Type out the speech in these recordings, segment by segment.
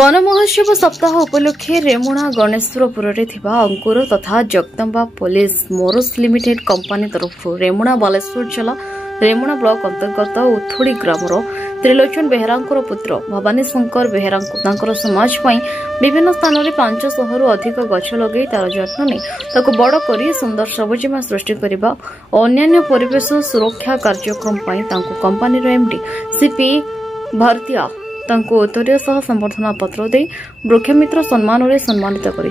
One महोत्सव सप्ताह उपलक्षे रेमुणा गणेशपुर अंकुर तथा Jagdamba police Morris limited company तरफ रेमुणा बालेश्वर जिला रेमुणा ब्लॉक अंतर्गत उथुड़ी ग्रामर त्रिलोचन बेहेरा पुत्र भवानी शंकर बेहेरा समाज विभिन्न स्थान में 500 रु अधिक गछ लगे तार जत्न नहीं बड़ कर सुंदर सबुजिमा सृष्टि करने और अन्य परिवेश सुरक्षा कार्यक्रम कंपनी एमडी सीपी भारतीय उत्तरीय सह संबर्धना पत्र दे वृक्षमित्र सम्मान सम्मानित कर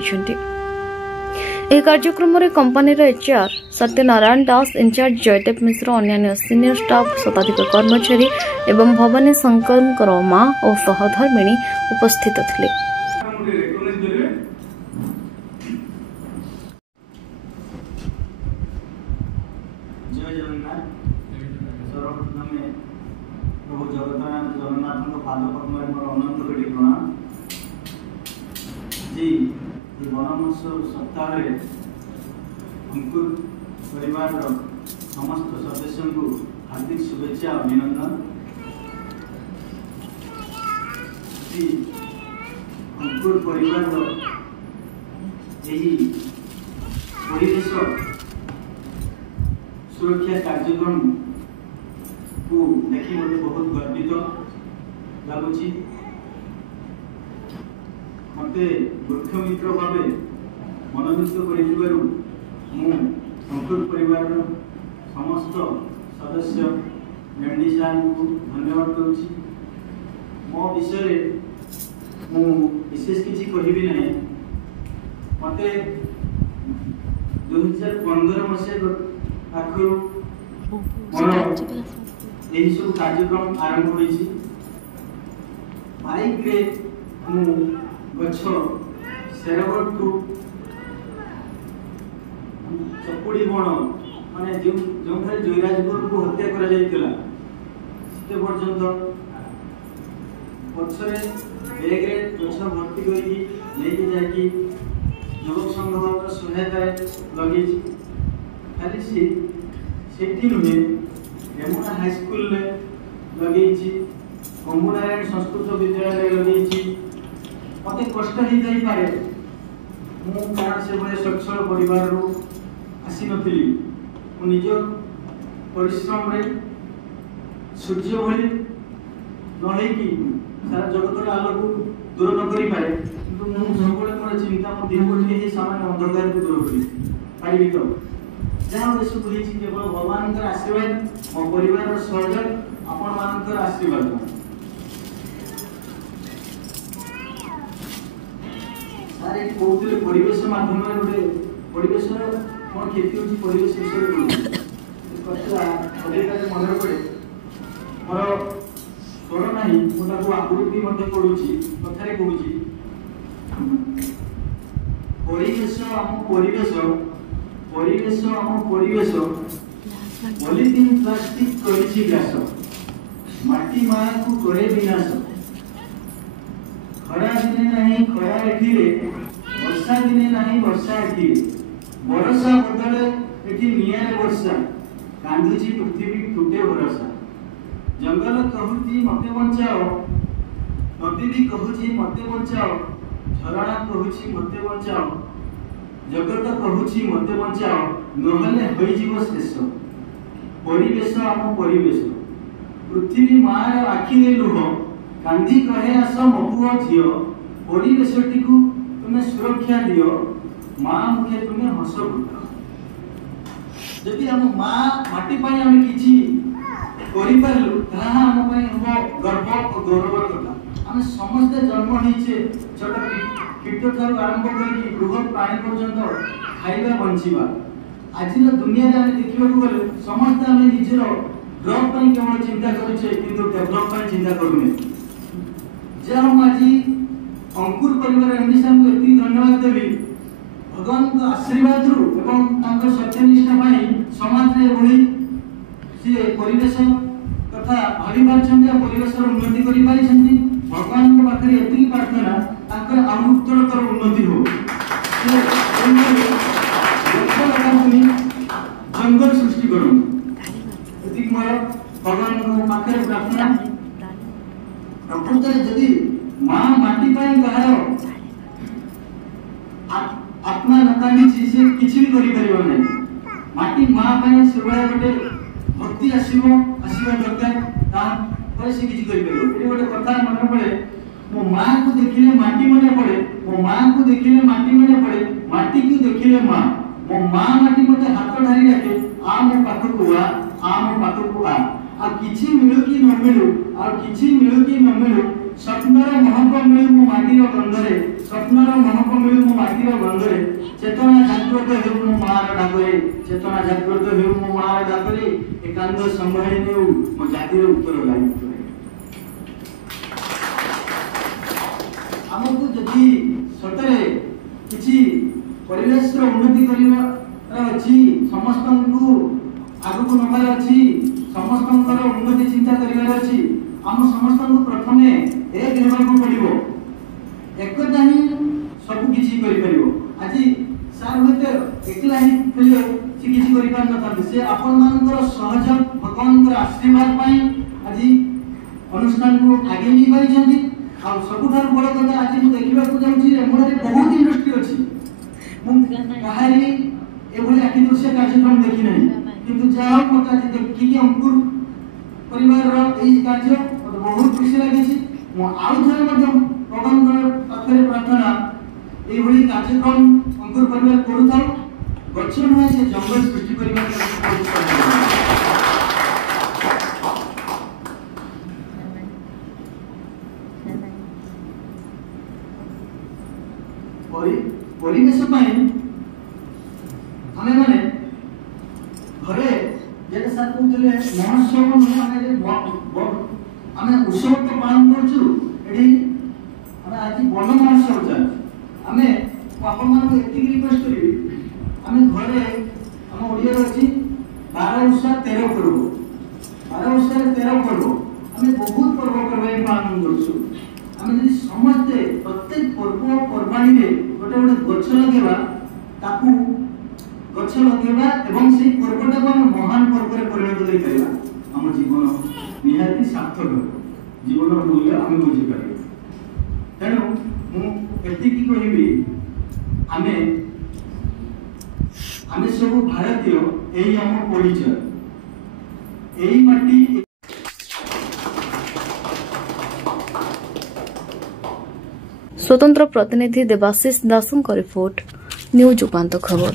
कार्यक्रम में कंपनी एचआर सत्यनारायण दास इंचार्ज जयदेव मिश्र अन्य सीनियर स्टाफ शताधिक कर्मचारी एवं भवानी शंकर मां और सहधर्मिणी उपस्थित थे। सप्ताह अंकुर परिवार समस्त सदस्यों को हार्दिक शुभेच्छा अभिनंदन। अंकुर परिवार परिवेश सुरक्षा कार्यक्रम को देखी मुझे बहुत गर्वित लगुच। मत वृक्षमित्र भाव मनोनीत कर अंकुर परिवार समस्त सदस्य एमडी साहब को धन्यवाद दूसरी। मो विषय विशेष किसी कहबी ना मत 2015 मसीहा पाखु यही सब कार्यक्रम आरंभ होइछि। बाइक रे गछ सेरगढ़ टू चपुड़ी बण माने जो जयराजपुर को हत्या करा जायतिला से पर्यंत पछरे बैग रे गछ भर्ती करके लेके जाकी युवक संघ सहायता लगे खाली सेठी नुहे रेमुणा हाई स्कूल रे लगे कंबुनारायण संस्कृत विद्यालय लगे। मत कष्ट हो जाई पारे मु कारण से बड़े सक्षम परिवार आसी नथिली निज परिश्रम रे सूर्य भली नहे कि सारा जगत आलोक दूर न करि पारे किंतु मु सबले मोर चिंता मो दिन कोठी हे सामान्य अंधकार को दूर करी पाइबी तो जहाँ देश बुझी केवल भगवान आशीर्वाद मो परिवार सहयोग आपण मान आशीर्वाद। सारे कहते परिवेश माध्यम गोटे परिवेश कौन क्षति होती परिवेश विषय मन पड़े मोर स्वर ना मुझे आकृति पढ़ुची कथार कहूँ परिवेश आम परिवेश परिवेश आम परिवेश पॉलिथीन प्लास्टिक करिछि ग्रास माटी माया को करे विनाश खरा दिने नहीं खरा एठी वर्षा दिने नहीं वर्षा एठी वर्षा बदले एठी नियारे वर्षा कांदुची पृथ्वी टूटे भरोसा जंगल कहूची मते बचाओ नदी भी कहूची मते बचाओ झरणा कहूची मते बचाओ जगत कहूची मते बचाओ नहले होई जीव शेष परिवेश आम परिवेश पृथ्वी मार आखि लुह कांदी कहे आस मपुआ झील परिवेशटी को तुम्हें सुरक्षा दियो माँ मुखे तुम्हें हस फुट जदि आम माँ माटी पाई आम किछि करि पारलु ताहा आम पई हम गर्व और गौरव कथा। आम समस्त जन्म होइछे छोट कीट ठारू आरंभ करी बृहत प्राणी पर्यंत खाइबा बंचिबा आज दुनिया रे देखिबा गले समस्त आम निजर ड्रॉप पई केवल चिंता करूछे किंतु डेवलप पई चिंता करूने। जे हम आज अंकुर परिवार एमडी साहब को एति धन्यवाद देबी भगवान को आशीर्वाद रु एवं तांको सत्यनिष्ठा पाई समाज रे बढी से परिवेश तथा भावी पारछन परिवेश उन्नति करि पारि छथि भगवान को पाखरे एति प्रार्थना तांकर आरु उत्तरोत्तर उन्नति हो जंगल सृष्टि करू एति मोर भगवान को पाखरे प्रार्थना प्रकृत जदि माँ माटी पाई कहार आत्मा नकानी से किछि भी करि परिबो नै माटी मां पय सेबळा गोटे भक्ति आसीबो दरकार ता पर से किछि करि परिबो ए गोटे कथा मन पड़े मो मां को देखिले माटी मने पड़े मो मां को देखिले माटी मने पड़े माटी को देखिले मां मो मां माटी मते हाथ ढारी राखे आ मो पाखकु आ मो पाखकु आ किछि मिलु कि न मिलु आ किछि मिलु कि न मिलु स्वप्नर महक मिलु मो माटीर गंधरे स्वप्नर महक मिलु मो माटीर गंधरे चेतना जागृत हेउ मो मार डाकरे चेतना जागृत हेउ मो मार डाकरे एकांत संभाळी नेउ मो जातीर उत्तर दायित्व हमको जदि सतरे किछि परिवेश रो उन्नति करिवा अछि समस्तंकु आगु नबार अछि समस्तंकर उन्नति चिंता करिवार अछि हम समस्तंकु प्रथमे एक हेबाकू पड़िबो एकटा ही सब किछि करि परिबो आजि सार होते एकला ही खेलियो से किछि करि पार न से आपन मानकर सहयोग भगवानकर आशीर्वाद पाई आजि अनुष्ठान को आगे नि पाई छथि आ सबुठार बड़ कथा आज मु देखिबा को जाउछि रेमुणारे बहुत इंडस्ट्री अछि मु कहारी एभली आखि दृश्य कार्यक्रम देखि नै किंतु जाओ मत आज देखि कि अंकुर परिवार रो एई कार्य बहुत खुशी लागि छि मु आउ थरे मध्य भगवान पाखरे प्रार्थना एभली कार्यक्रम अंकुर परिवार करू थाउ गछ न से जंगल सृष्टि परिवार परिवेश हमें माने घरे जेटा साथ कहते महोत्सव हमें उत्सव तो पालन करूँ हमें आज वन महोत्सव चल आम आपण रिक्वेस्ट करी आम घरे आम ओडिया अच्छी 12 उषा 13 पर्व 12 उषा 13 पर्व आम बहुत पर्वपर्वाणी पालन करूँ आम जब समस्ते प्रत्येक पर्व पर्वाणी गोटे गोटे गछ लगेवा ताकू गछ लगेवा एवं से पर्वटा को हम महान पर्व रे परिणत करि परिबा हम जीवन निहाती सार्थक जीवन मूल्य हम बुझी पारे तेणु मु एति की कहिबी आमे सब भारतीय एई हम परिचय एई माटी स्वतंत्र प्रतिनिधि देवाशीष दासों का रिपोर्ट न्यूज उपांत खबर।